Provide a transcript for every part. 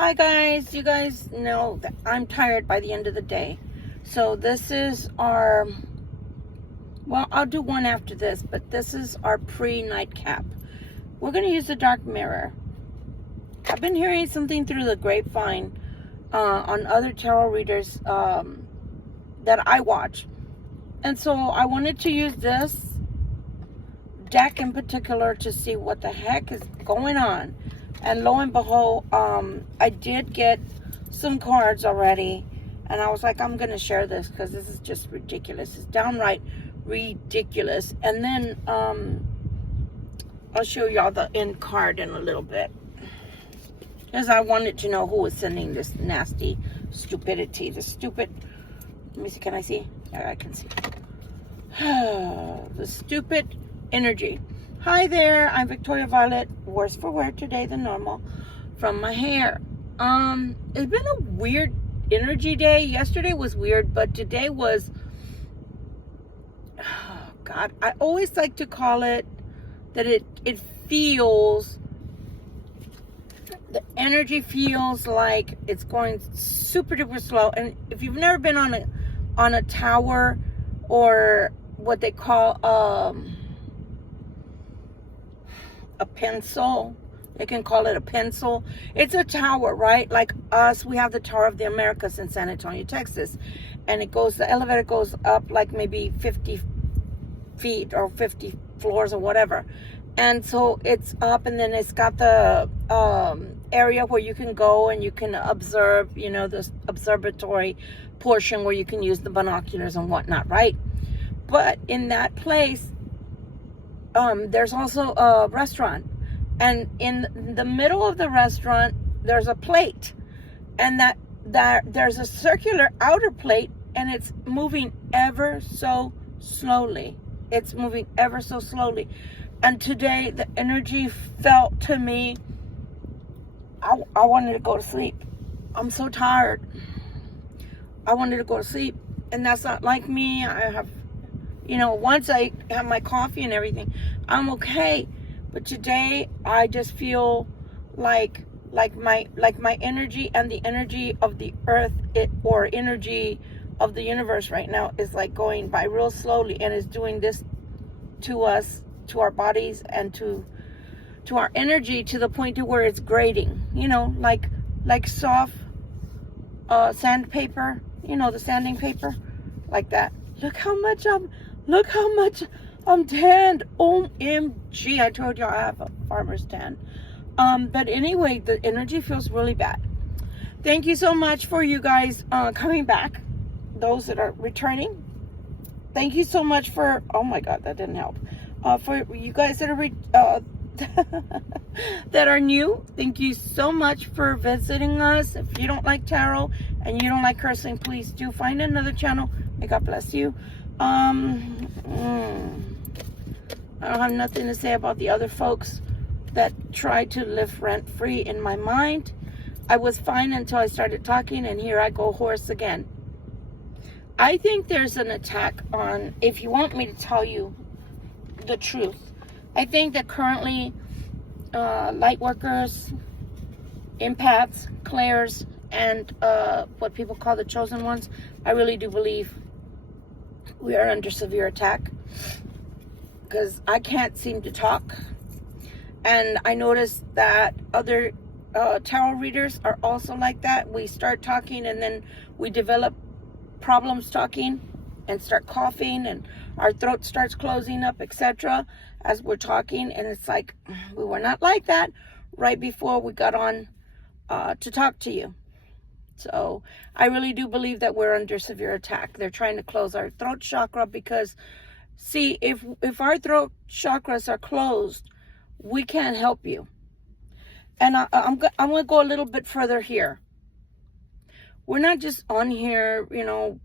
Hi guys, you guys know that I'm tired by the end of the day. So this is our, well, I'll do one after this, but this is our pre-nightcap. We're going to use the dark mirror. I've been hearing something through the grapevine on other tarot readers that I watch. And so I wanted to use this deck in particular to see what the heck is going on. And lo and behold, I did get some cards already. And I was like, I'm going to share this because this is just ridiculous. It's downright ridiculous. And then I'll show y'all the end card in a little bit. Because I wanted to know who was sending this nasty stupidity. The stupid... Let me see. Can I see? Yeah, I can see. The stupid energy. Hi there, I'm Victoria Violet. Worse for wear today than normal from my hair. It's been a weird energy day. Yesterday was weird, but today was, oh God, I always like to call it that it feels, the energy feels like it's going super duper slow. And if you've never been on a tower or what they call a pencil, they can call it a pencil. It's a tower, right? Like us, we have the Tower of the Americas in San Antonio, Texas, and it goes, the elevator goes up like maybe 50 feet or 50 floors or whatever. And so it's up, and then it's got the area where you can go and you can observe, you know, this observatory portion where you can use the binoculars and whatnot, right? But in that place, there's also a restaurant, and in the middle of the restaurant there's a plate, and that there's a circular outer plate, and it's moving ever so slowly. It's moving ever so slowly. And today the energy felt to me, I wanted to go to sleep. I'm so tired. I wanted to go to sleep, and that's not like me. I have, you know, once I have my coffee and everything, I'm okay. But today I just feel like my energy and the energy of the earth, or energy of the universe right now is like going by real slowly, and is doing this to us, to our bodies, and to our energy, to the point to where it's grating, you know, like soft sandpaper, you know, the sanding paper, like that. Look how much I'm tanned. OMG, I told you I have a farmer's tan. But anyway, the energy feels really bad. Thank you so much for you guys coming back. Those that are returning. Thank you so much for, oh my God, that didn't help. For you guys that are that are new, thank you so much for visiting us. If you don't like tarot and you don't like cursing, please do find another channel. May God bless you. I don't have nothing to say about the other folks that try to live rent-free in my mind. I was fine until I started talking, and here I go hoarse again. I think there's an attack on, if you want me to tell you the truth, I think that currently light workers, empaths, clairs, and what people call the chosen ones, I really do believe we are under severe attack, because I can't seem to talk. And I noticed that other tarot readers are also like that. We start talking and then we develop problems talking and start coughing, and our throat starts closing up, etc., as we're talking. And it's like, we were not like that right before we got on to talk to you. So I really do believe that we're under severe attack. They're trying to close our throat chakra because, see, if our throat chakras are closed, we can't help you. And I'm going to go a little bit further here. We're not just on here, you know,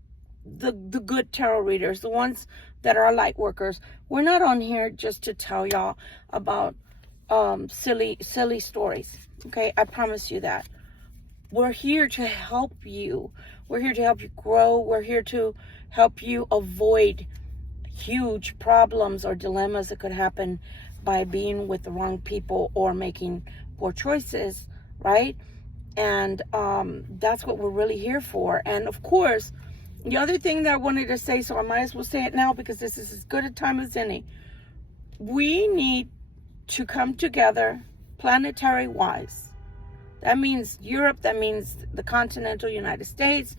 the good tarot readers, the ones that are light workers. We're not on here just to tell y'all about silly stories. Okay, I promise you that. We're here to help you. We're here to help you grow. We're here to help you avoid huge problems or dilemmas that could happen by being with the wrong people or making poor choices, right? And that's what we're really here for. And of course, the other thing that I wanted to say, so I might as well say it now because this is as good a time as any. We need to come together planetary wise. That means Europe, that means the continental United States.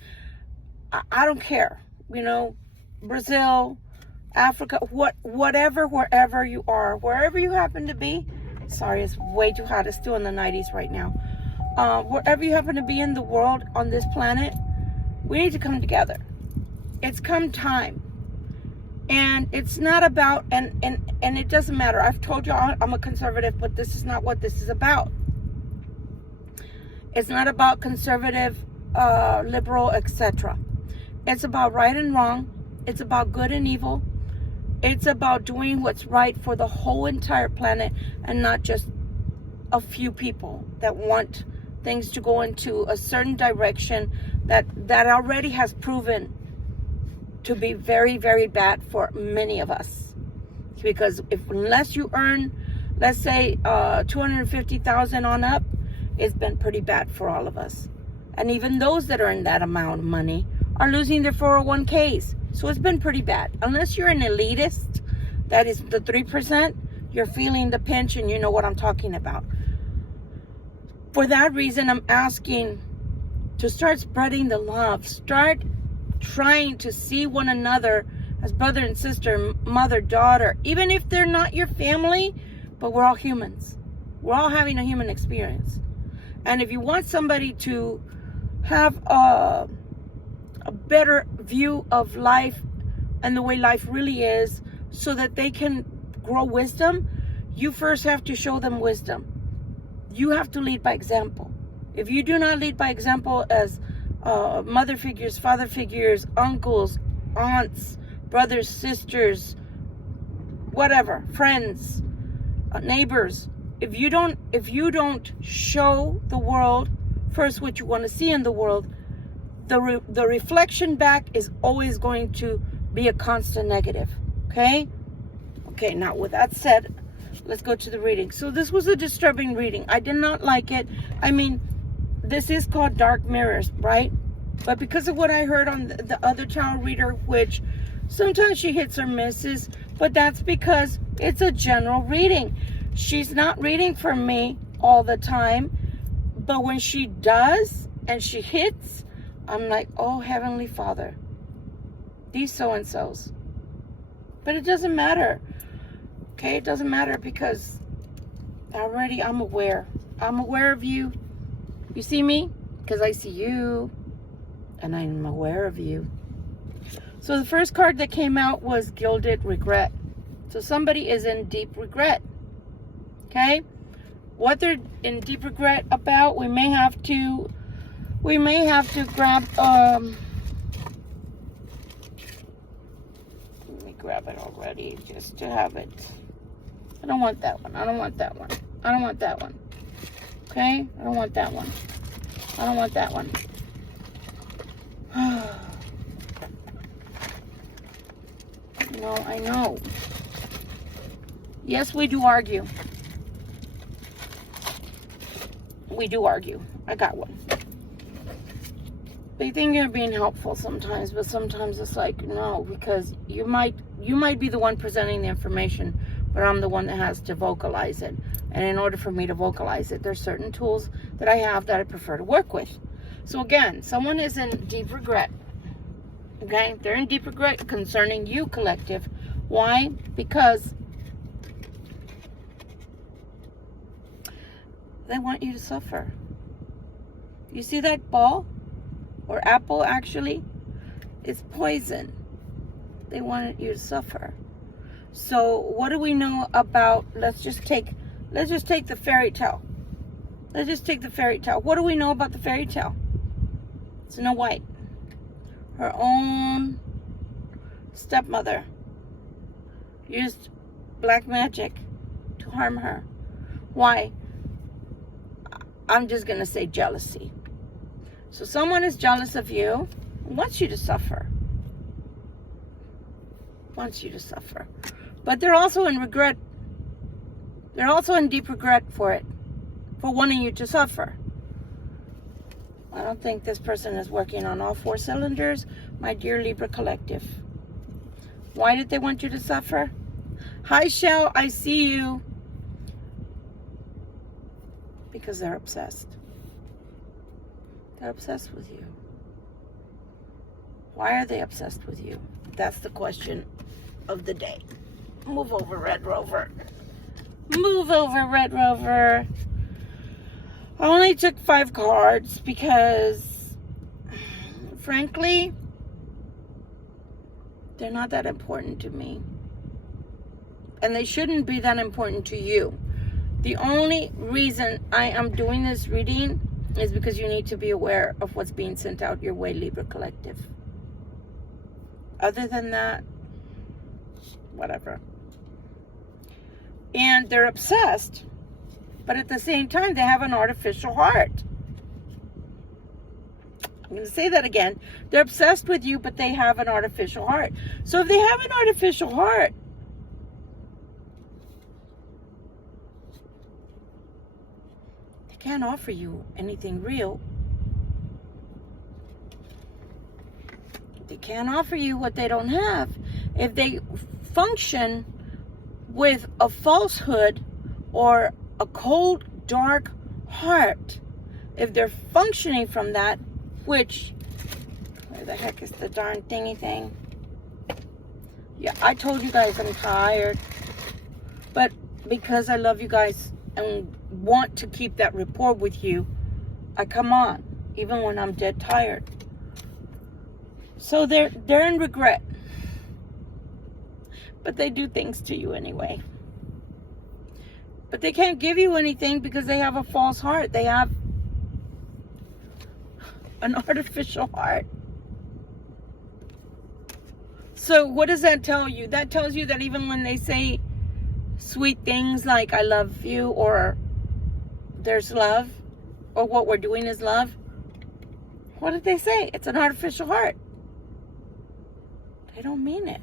I don't care, you know, Brazil, Africa, whatever, wherever you are, wherever you happen to be. Sorry, it's way too hot. It's still in the 90s right now. Wherever you happen to be in the world, on this planet, we need to come together. It's come time. And it's not about, and it doesn't matter. I've told you I'm a conservative, but this is not what this is about. It's not about conservative, liberal, etc. It's about right and wrong. It's about good and evil. It's about doing what's right for the whole entire planet and not just a few people that want things to go into a certain direction that already has proven to be very, very bad for many of us. Because unless you earn, let's say, $250,000 on up, it's been pretty bad for all of us. And even those that earn that amount of money are losing their 401ks. So it's been pretty bad. Unless you're an elitist, that is the 3%, you're feeling the pinch and you know what I'm talking about. For that reason, I'm asking to start spreading the love. Start trying to see one another as brother and sister, mother, daughter. Even if they're not your family, but we're all humans. We're all having a human experience. And if you want somebody to have a better view of life and the way life really is so that they can grow wisdom, you first have to show them wisdom. You have to lead by example. If you do not lead by example as mother figures, father figures, uncles, aunts, brothers, sisters, whatever, friends, neighbors, if you don't show the world first what you want to see in the world, the reflection back is always going to be a constant negative. Okay, now with that said, let's go to the reading. So this was a disturbing reading. I did not like it. I mean, this is called Dark Mirrors, right? But because of what I heard on the other tarot reader, which sometimes she hits or misses, but that's because it's a general reading. She's not reading for me all the time, but when she does and she hits, I'm like, oh, Heavenly Father, these so-and-sos. But it doesn't matter. Okay, it doesn't matter because already I'm aware. I'm aware of you. You see me? Because I see you. And I'm aware of you. So the first card that came out was Gilded Regret. So somebody is in deep regret. Okay? What they're in deep regret about, we may have to grab, let me grab it already just to have it. I don't want that one. I don't want that one. I don't want that one. Okay? I don't want that one. I don't want that one. No, I know. Yes, we do argue. We do argue. I got one. They think you're being helpful sometimes, but sometimes it's like, no, because you might be the one presenting the information, but I'm the one that has to vocalize it. And in order for me to vocalize it, there's certain tools that I have that I prefer to work with. So again, someone is in deep regret. Okay? They're in deep regret concerning you, collective. Why? Because they want you to suffer. You see that ball? Or apple, actually? It's poison. They wanted you to suffer. So what do we know about, let's just take the fairy tale. Let's just take the fairy tale. What do we know about the fairy tale? Snow White. Her own stepmother used black magic to harm her. Why? I'm just going to say jealousy. So someone is jealous of you and wants you to suffer. Wants you to suffer. But they're also in regret. They're also in deep regret for it. For wanting you to suffer. I don't think this person is working on all 4 cylinders, my dear Libra collective. Why did they want you to suffer? Hi, Shell, I see you. Because they're obsessed. They're obsessed with you. Why are they obsessed with you? That's the question of the day. Move over, Red Rover. Move over, Red Rover. I only took 5 cards because, frankly, they're not that important to me. And they shouldn't be that important to you. The only reason I am doing this reading is because you need to be aware of what's being sent out your way, Libra collective. Other than that, whatever. And they're obsessed, but at the same time, they have an artificial heart. I'm going to say that again. They're obsessed with you, but they have an artificial heart. So if they have an artificial heart, they can't offer you anything real. They can't offer you what they don't have. If they function with a falsehood or a cold, dark heart, if they're functioning from that, which, where the heck is the darn thingy thing? Yeah, I told you guys I'm tired. But because I love you guys and want to keep that rapport with you, I come on, even when I'm dead tired. So they're in regret. But they do things to you anyway. But they can't give you anything because they have a false heart. They have an artificial heart. So what does that tell you? That tells you that even when they say sweet things like I love you, or there's love, or what we're doing is love, what did they say? It's an artificial heart. They don't mean it.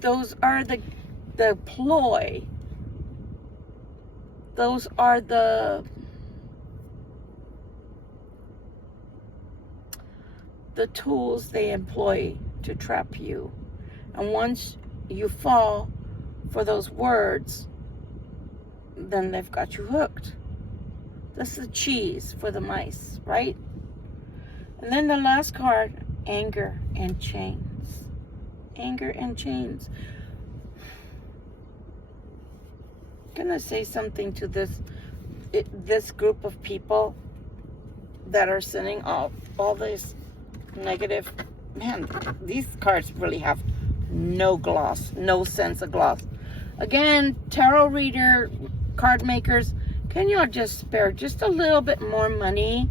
Those are the ploy. Those are the tools they employ to trap you. And once you fall for those words, then they've got you hooked. This is cheese for the mice, right? And then the last card, anger and chains. Anger and chains. I'm gonna say something to this group of people that are sending all this negative. Man, these cards really have no gloss, no sense of gloss. Again, tarot reader, card makers, can y'all just spare just a little bit more money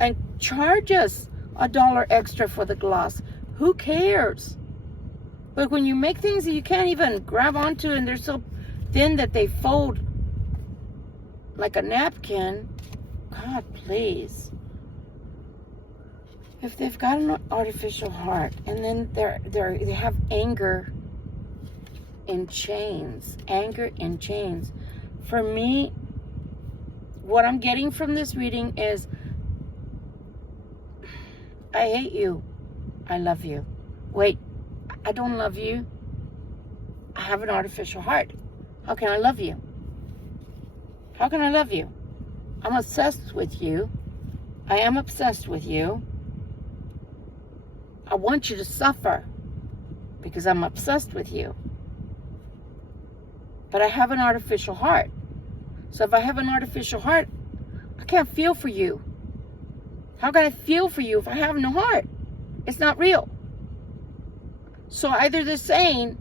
and charge us $1 extra for the gloss? Who cares? But when you make things that you can't even grab onto and they're so thin that they fold like a napkin, God, please. If they've got an artificial heart and then they have anger in chains, anger in chains. For me, what I'm getting from this reading is, I hate you. I love you. Wait, I don't love you. I have an artificial heart. How can I love you? How can I love you? I'm obsessed with you. I am obsessed with you. I want you to suffer because I'm obsessed with you. But I have an artificial heart. So if I have an artificial heart, I can't feel for you. How can I feel for you if I have no heart? It's not real. So either they're saying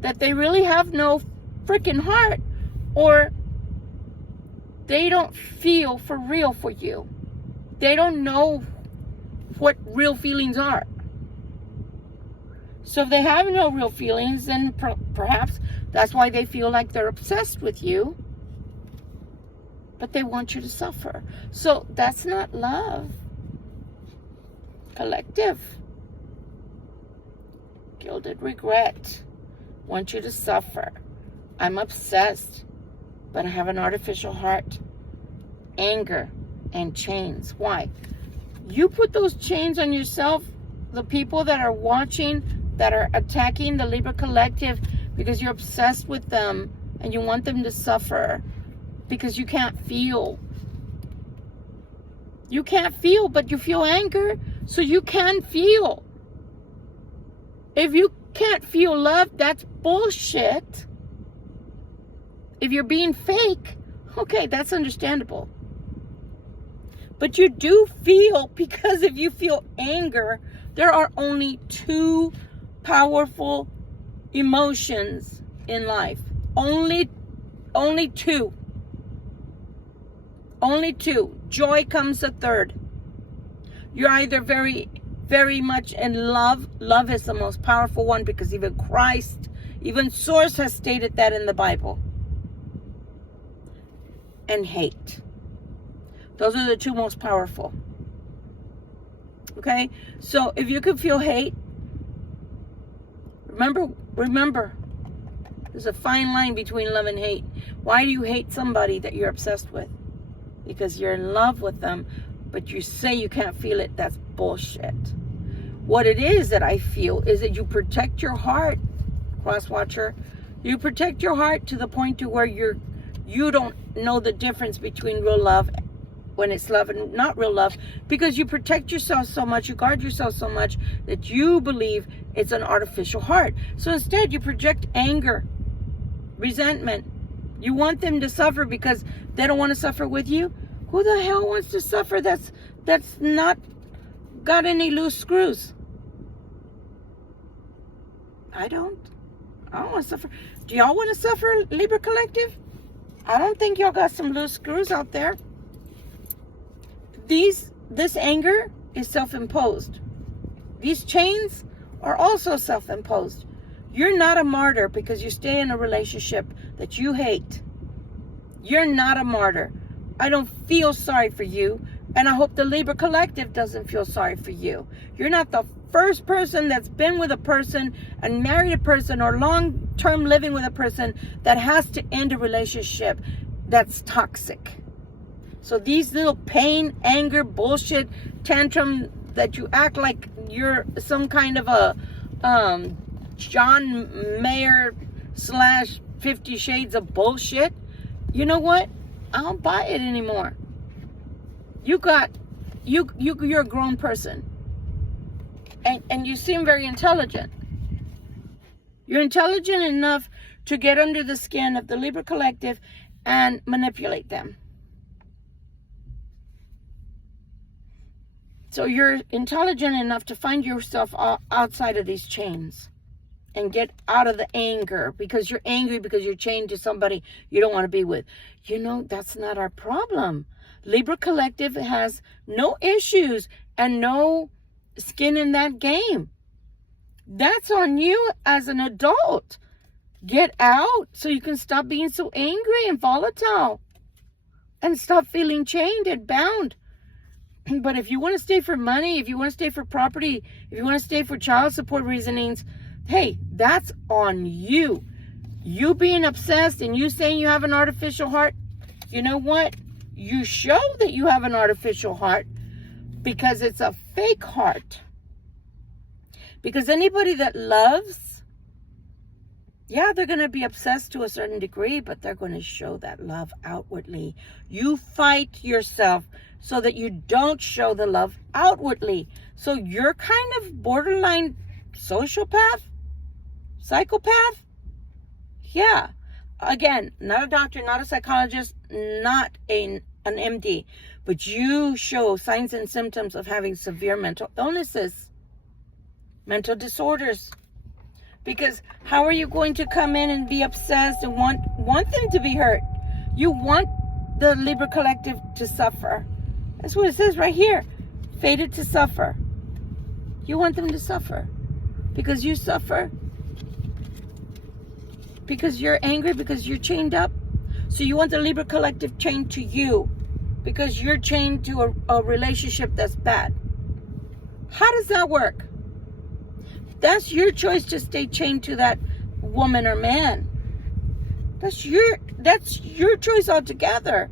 that they really have no freaking heart, or they don't feel for real for you. They don't know what real feelings are. So if they have no real feelings, then perhaps that's why they feel like they're obsessed with you. But they want you to suffer. So that's not love. Collective. Gilded regret. Want you to suffer. I'm obsessed, but I have an artificial heart. Anger. and chains. Why? You put those chains on yourself, the people that are watching, that are attacking the Libra collective, because you're obsessed with them and you want them to suffer because you can't feel. You can't feel, but you feel anger, so you can feel. If you can't feel love, that's bullshit. If you're being fake, okay, that's understandable. But you do feel, because if you feel anger, there are only two powerful emotions in life. Only two. Only two. Joy comes a third. You're either very, very much in love. Love is the most powerful one, because even Christ, even Source has stated that in the Bible. And hate. Those are the two most powerful. Okay? So if you can feel hate, remember, there's a fine line between love and hate. Why do you hate somebody that you're obsessed with? Because you're in love with them, but you say you can't feel it. That's bullshit. What it is that I feel is that you protect your heart, cross-watcher. You protect your heart to the point to where you don't know the difference between real love, when it's love, and not real love, because you protect yourself so much, you guard yourself so much, that you believe it's an artificial heart. So instead you project anger, resentment. You want them to suffer because they don't want to suffer with you. Who the hell wants to suffer that's not got any loose screws? I don't want to suffer. Do y'all want to suffer, Libra collective? I don't think y'all got some loose screws out there. This anger is self-imposed. These chains are also self-imposed. You're not a martyr because you stay in a relationship that you hate. You're not a martyr. I don't feel sorry for you, and I hope the Libra collective doesn't feel sorry for you. You're not the first person that's been with a person and married a person or long-term living with a person that has to end a relationship that's toxic. So these little pain, anger, bullshit, tantrum that you act like you're some kind of a John Mayer / 50 Shades of bullshit. You know what? I don't buy it anymore. You're a grown person. And you seem very intelligent. You're intelligent enough to get under the skin of the Libra collective and manipulate them. So you're intelligent enough to find yourself outside of these chains and get out of the anger, because you're angry because you're chained to somebody you don't want to be with. You know, that's not our problem. Libra collective has no issues and no skin in that game. That's on you as an adult. Get out so you can stop being so angry and volatile and stop feeling chained and bound. But if you want to stay for money, if you want to stay for property, if you want to stay for child support reasonings, hey, that's on you. You being obsessed and you saying you have an artificial heart, you know what? You show that you have an artificial heart because it's a fake heart. Because anybody that loves, yeah, they're going to be obsessed to a certain degree, but they're going to show that love outwardly. You fight yourself so that you don't show the love outwardly. So you're kind of borderline sociopath, psychopath. Yeah. Again, not a doctor, not a psychologist, not an MD, but you show signs and symptoms of having severe mental illnesses, mental disorders. Because how are you going to come in and be obsessed and want them to be hurt? You want the Libra collective to suffer. That's what it says right here. Fated to suffer. You want them to suffer. Because you suffer. Because you're angry. Because you're chained up. So you want the Libra collective chained to you. Because you're chained to a relationship that's bad. How does that work? That's your choice to stay chained to that woman or man. That's your choice altogether.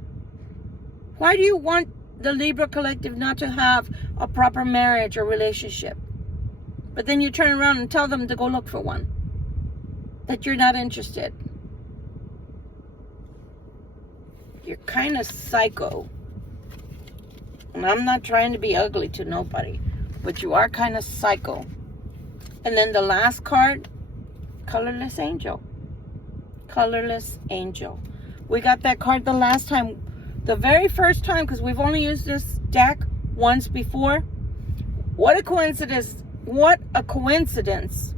Why do you want the Libra collective not to have a proper marriage or relationship. But then you turn around and tell them to go look for one. That you're not interested. You're kind of psycho. And I'm not trying to be ugly to nobody, but you are kind of psycho. And then the last card, colorless angel. Colorless angel. We got that card the last time, the very first time, because we've only used this deck once before. What a coincidence. What a coincidence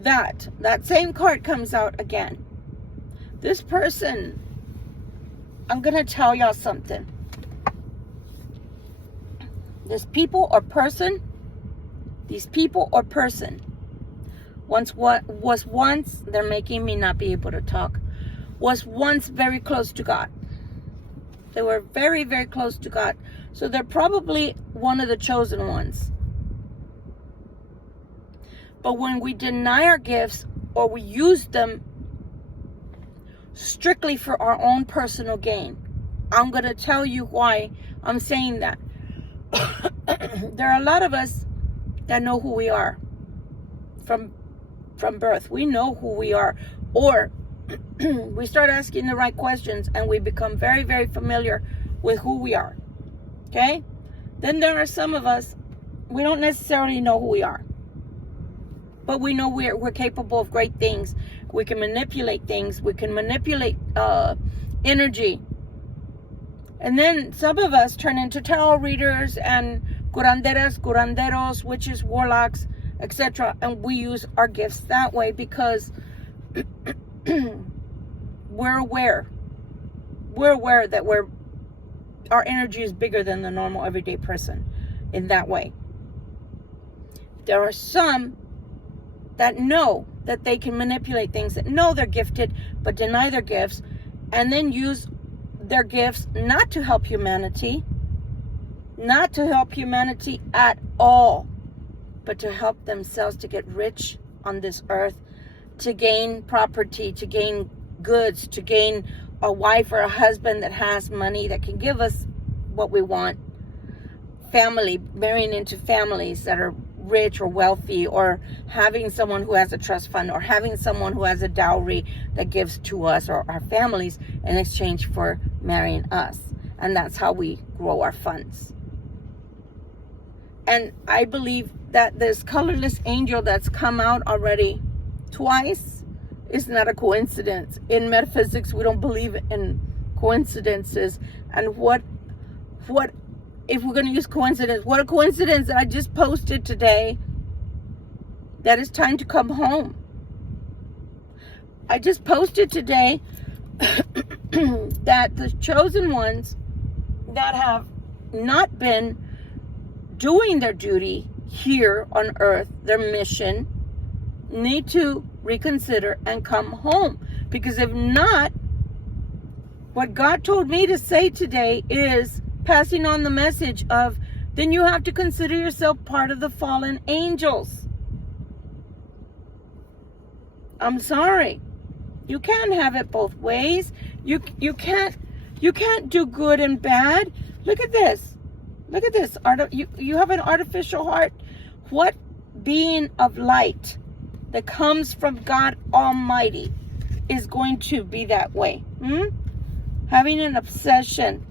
that same card comes out again. This person, I'm going to tell y'all something. This people or person, these people or person, once, they're making me not be able to talk, was once very close to God. They were very, very close to God. So they're probably one of the chosen ones. But when we deny our gifts or we use them strictly for our own personal gain, I'm going to tell you why I'm saying that. There are a lot of us that know who we are from birth. We know who we are. Or we start asking the right questions and we become very, very familiar with who we are. Okay? Then there are some of us, we don't necessarily know who we are. But we know we're capable of great things. We can manipulate things. We can manipulate energy. And then some of us turn into tarot readers and curanderas, curanderos, witches, warlocks, etc. And we use our gifts that way because we're aware. We're aware that our energy is bigger than the normal everyday person in that way. There are some that know that they can manipulate things, that know they're gifted, but deny their gifts, and then use their gifts not to help humanity, at all, but to help themselves to get rich on this earth, to gain property, to gain goods, to gain a wife or a husband that has money, that can give us what we want. Family, marrying into families that are rich or wealthy, or having someone who has a trust fund, or having someone who has a dowry that gives to us or our families in exchange for marrying us. And that's how we grow our funds. And I believe that this colorless angel that's come out already twice is not a coincidence. In metaphysics, we don't believe in coincidences. And what if we're going to use coincidence, what a coincidence that I just posted today that it's time to come home. I just posted today that the chosen ones that have not been doing their duty here on earth, their mission, need to reconsider and come home. Because if not, what God told me to say today is passing on the message of, then you have to consider yourself part of the fallen angels. I'm sorry. You can't have it both ways. You can't do good and bad. Look at this. Look at this. You have an artificial heart. What being of light that comes from God Almighty is going to be that way? Having an obsession.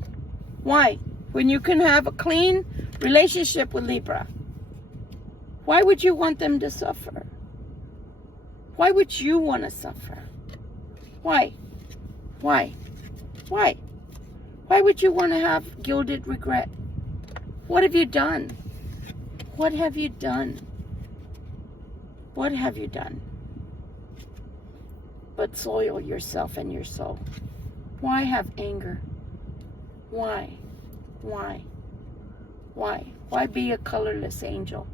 Why? When you can have a clean relationship with Libra. Why would you want them to suffer? Why would you want to suffer? Why? Why? Why? Why would you want to have gilded regret? What have you done? What have you done? What have you done? But soil yourself and your soul. Why have anger? Why? Why? Why? Why be a colorless angel?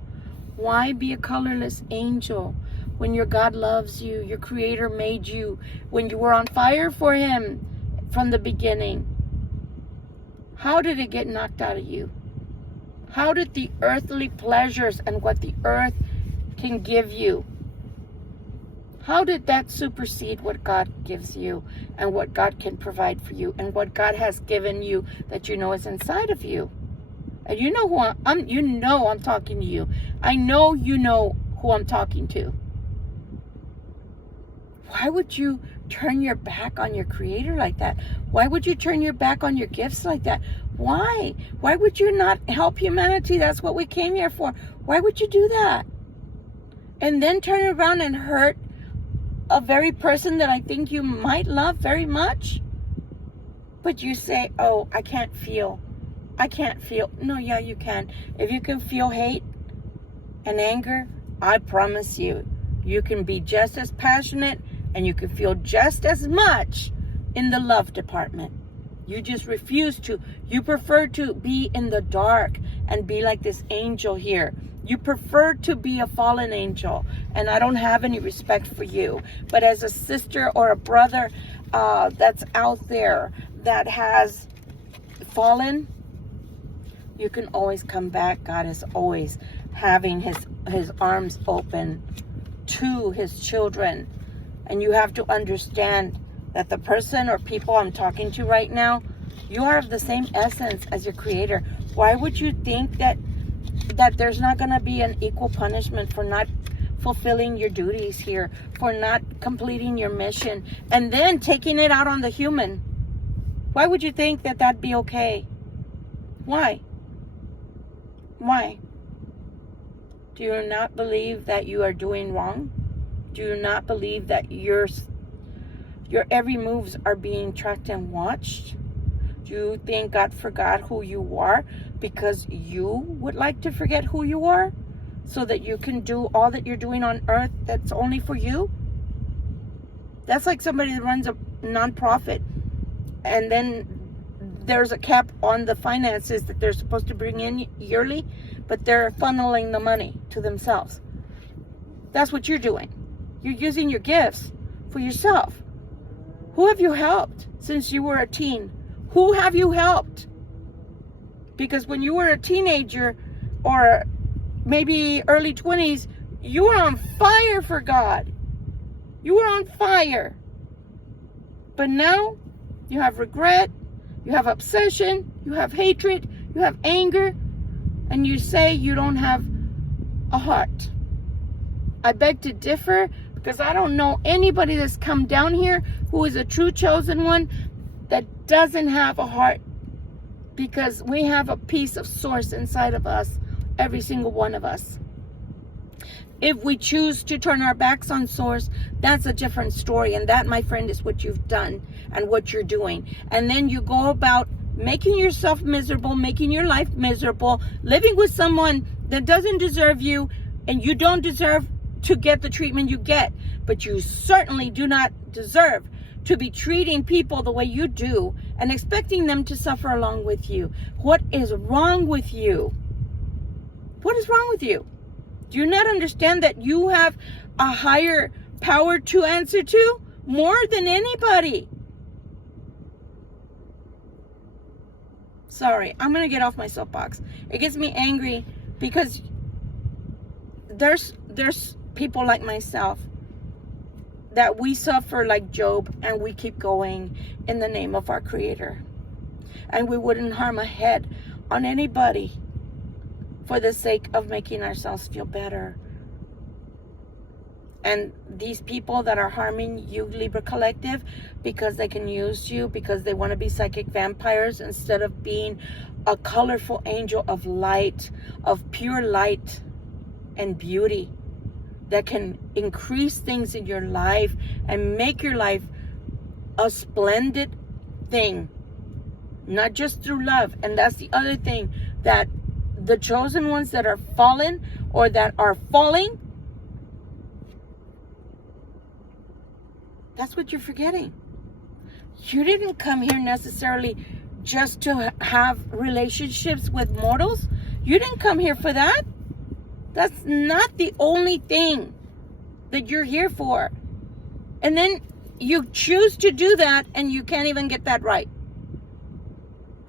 Why be a colorless angel when your God loves you, your Creator made you, when you were on fire for Him from the beginning? How did it get knocked out of you? How did the earthly pleasures and what the earth can give you, How did that supersede what God gives you and what God can provide for you and what God has given you that you know is inside of you? And you know who I'm talking to you. I know you know who I'm talking to. Why would you turn your back on your Creator like that? Why would you turn your back on your gifts like that? Why? Why would you not help humanity? That's what we came here for. Why would you do that? And then turn around and hurt a very person that I think you might love very much? But you say, oh, I can't feel. I can't feel. No, yeah, you can. If you can feel hate and anger, I promise you, you can be just as passionate and you can feel just as much in the love department. You just refuse to. You prefer to be in the dark and be like this angel here. You prefer to be a fallen angel, and I don't have any respect for you. But as a sister or a brother that's out there that has fallen, you can always come back. God is always having his arms open to his children. And you have to understand that the person or people I'm talking to right now, you are of the same essence as your Creator. Why would you think that there's not going to be an equal punishment for not fulfilling your duties here, for not completing your mission, and then taking it out on the human? Why would you think that that'd be okay? Why? Why? Do you not believe that you are doing wrong? Do you not believe that your every moves are being tracked and watched? Do you think God forgot who you are because you would like to forget who you are so that you can do all that you're doing on earth that's only for you? That's like somebody that runs a nonprofit and then there's a cap on the finances that they're supposed to bring in yearly, but they're funneling the money to themselves. That's what you're doing. You're using your gifts for yourself. Who have you helped since you were a teen? Who have you helped? Because when you were a teenager or maybe early 20s, you were on fire for God. You were on fire. But now you have regret, you have obsession, you have hatred, you have anger, and you say you don't have a heart. I beg to differ, because I don't know anybody that's come down here who is a true chosen one that doesn't have a heart, because we have a piece of source inside of us, every single one of us. If we choose to turn our backs on source, that's a different story, and that, my friend, is what you've done and what you're doing. And then you go about making yourself miserable, making your life miserable, living with someone that doesn't deserve you, and you don't deserve to get the treatment you get, but you certainly do not deserve to be treating people the way you do and expecting them to suffer along with you. What is wrong with you? What is wrong with you? Do you not understand that you have a higher power to answer to more than anybody? Sorry, I'm going to get off my soapbox. It gets me angry because there's people like myself that we suffer like Job, and we keep going in the name of our Creator. And we wouldn't harm a head on anybody for the sake of making ourselves feel better. And these people that are harming you, Libra Collective, because they can use you, because they want to be psychic vampires instead of being a colorful angel of light, of pure light and beauty, that can increase things in your life and make your life a splendid thing, not just through love. And that's the other thing, that the chosen ones that are fallen or that are falling, that's what you're forgetting. You didn't come here necessarily just to have relationships with mortals. You didn't come here for that. That's not the only thing that you're here for. And then you choose to do that and you can't even get that right.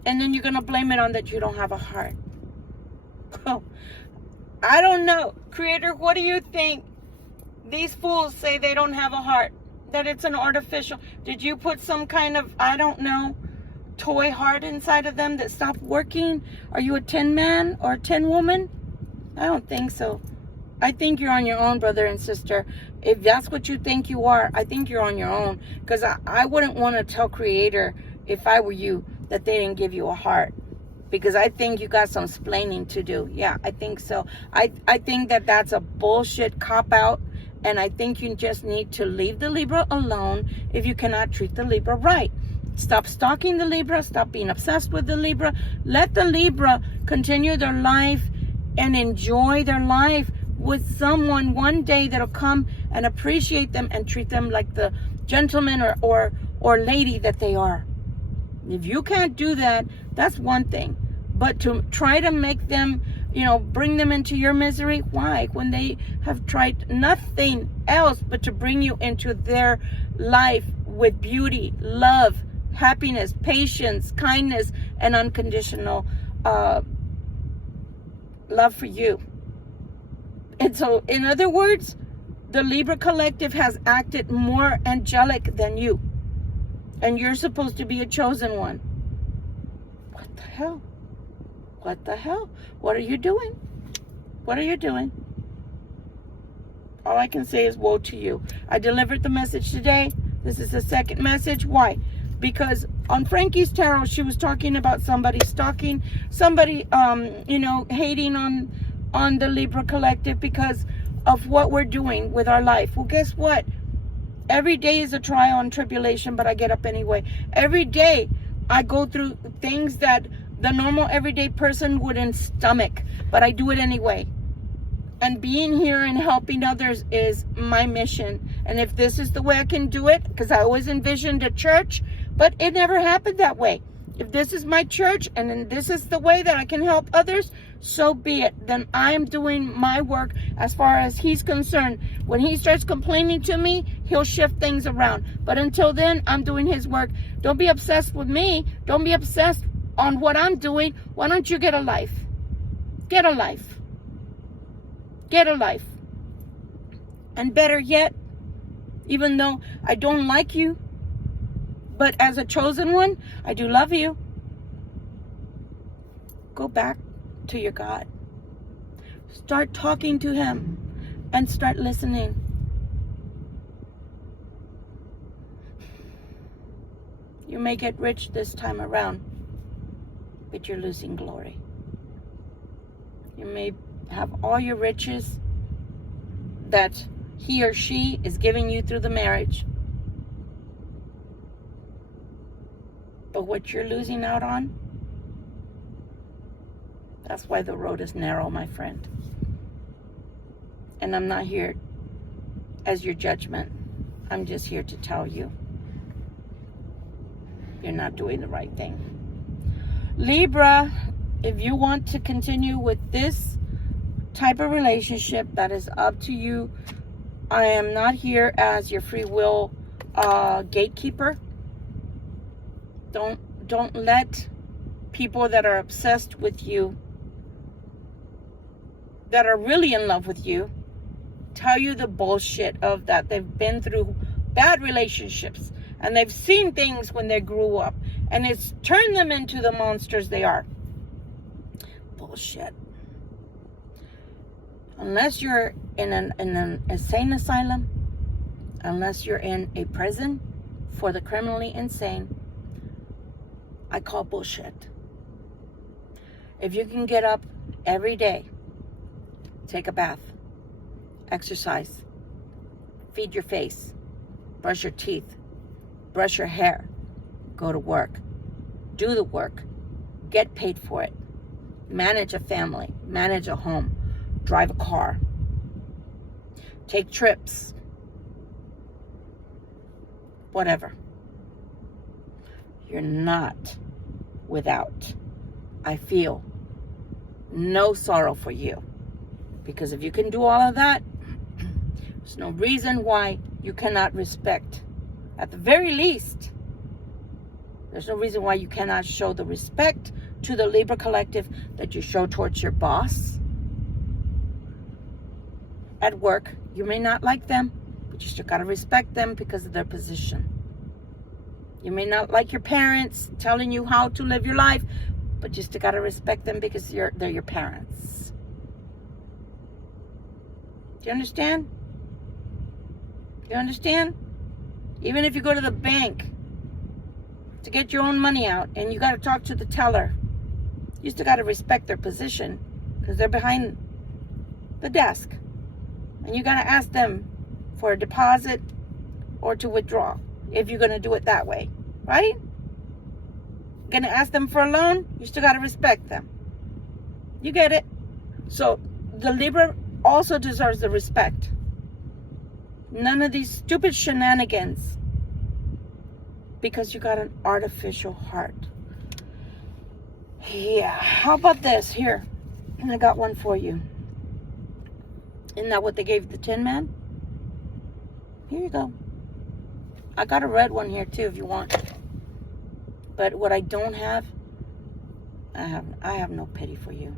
And then you're going to blame it on that you don't have a heart. Oh, I don't know. Creator, what do you think? These fools say they don't have a heart, that it's an artificial. Did you put some kind of, I don't know, toy heart inside of them that stopped working? Are you a tin man or a tin woman? I don't think so. I think you're on your own, brother and sister. If that's what you think you are, I think you're on your own. Because I wouldn't want to tell Creator, if I were you, that they didn't give you a heart. Because I think you got some splaining to do. Yeah, I think so. I think that that's a bullshit cop-out. And I think you just need to leave the Libra alone if you cannot treat the Libra right. Stop stalking the Libra. Stop being obsessed with the Libra. Let the Libra continue their life and enjoy their life with someone one day that'll come and appreciate them and treat them like the gentleman or lady that they are. If you can't do that, that's one thing. But to try to make them, bring them into your misery, why? When they have tried nothing else but to bring you into their life with beauty, love, happiness, patience, kindness, and unconditional love for you. And so, in other words, the Libra collective has acted more angelic than you. And you're supposed to be a chosen one. What the hell? What the hell? What are you doing? What are you doing? All I can say is woe to you. I delivered the message today. This is the second message. Why? Because on Frankie's Tarot, she was talking about somebody stalking, somebody, hating on the Libra collective because of what we're doing with our life. Well, guess what? Every day is a trial and tribulation, but I get up anyway. Every day I go through things that the normal everyday person wouldn't stomach, but I do it anyway. And being here and helping others is my mission. And if this is the way I can do it, because I always envisioned a church, but it never happened that way. If this is my church and then this is the way that I can help others, so be it. Then I'm doing my work as far as he's concerned. When he starts complaining to me, he'll shift things around. But until then, I'm doing his work. Don't be obsessed with me. Don't be obsessed on what I'm doing. Why don't you get a life? Get a life. Get a life. And better yet, even though I don't like you, but as a chosen one, I do love you. Go back to your God. Start talking to him and start listening. You may get rich this time around, but you're losing glory. You may have all your riches that he or she is giving you through the marriage. But what you're losing out on, that's why the road is narrow, my friend. And I'm not here as your judgment. I'm just here to tell you, you're not doing the right thing. Libra, if you want to continue with this type of relationship, that is up to you. I am not here as your free will gatekeeper. Don't let people that are obsessed with you, that are really in love with you, tell you the bullshit of that. They've been through bad relationships and they've seen things when they grew up and it's turned them into the monsters they are. Bullshit. Unless you're in an insane asylum, unless you're in a prison for the criminally insane, I call bullshit. If you can get up every day, take a bath, exercise, feed your face, brush your teeth, brush your hair, go to work, do the work, get paid for it, manage a family, manage a home, drive a car, take trips, whatever. You're not without. I feel no sorrow for you. Because if you can do all of that, there's no reason why you cannot respect. At the very least, there's no reason why you cannot show the respect to the Libra collective that you show towards your boss at work, You may not like them, but you still got to respect them because of their position. You may not like your parents telling you how to live your life, but you still got to respect them because they're your parents. Do you understand? You understand? Even if you go to the bank to get your own money out and you got to talk to the teller, you still got to respect their position because they're behind the desk. And you got to ask them for a deposit or to withdraw if you're going to do it that way, right? Going to ask them for a loan, you still got to respect them. You get it? So the Libra also deserves the respect. None of these stupid shenanigans, because you got an artificial heart. Yeah, how about this? Here, I got one for you. Isn't that what they gave the Tin Man? Here you go. I got a red one here too if you want. But what I don't have, I have no pity for you.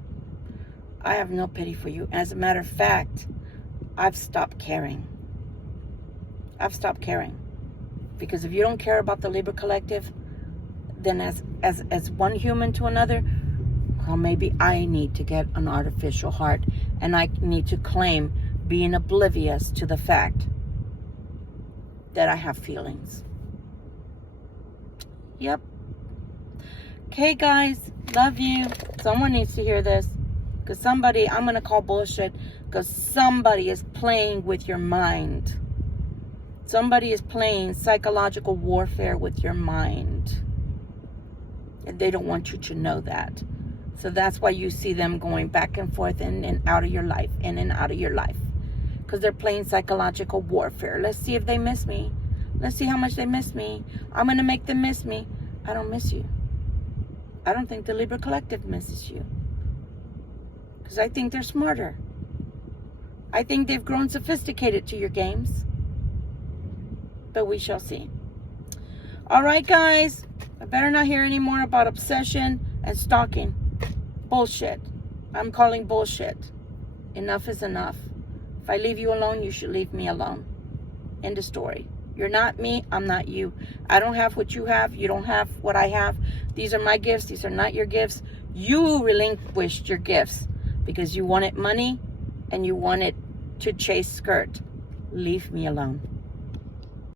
I have no pity for you. As a matter of fact, I've stopped caring. I've stopped caring. Because if you don't care about the Libra collective, then as one human to another, well, maybe I need to get an artificial heart. And I need to claim being oblivious to the fact that I have feelings. Yep. Okay, guys. Love you. Someone needs to hear this. Because somebody, I'm going to call bullshit. Because somebody is playing with your mind. Somebody is playing psychological warfare with your mind. And they don't want you to know that. So that's why you see them going back and forth in and out of your life. In and out of your life. Because they're playing psychological warfare. Let's see if they miss me. Let's see how much they miss me. I'm going to make them miss me. I don't miss you. I don't think the Libra collective misses you. Because I think they're smarter. I think they've grown sophisticated to your games. But we shall see. Alright, guys. I better not hear any more about obsession and stalking. Bullshit. I'm calling bullshit. Enough is enough. If I leave you alone, you should leave me alone. End of story. You're not me, I'm not you. I don't have what you have, you don't have what I have. These are my gifts, these are not your gifts. You relinquished your gifts because you wanted money and you wanted to chase skirt. Leave me alone.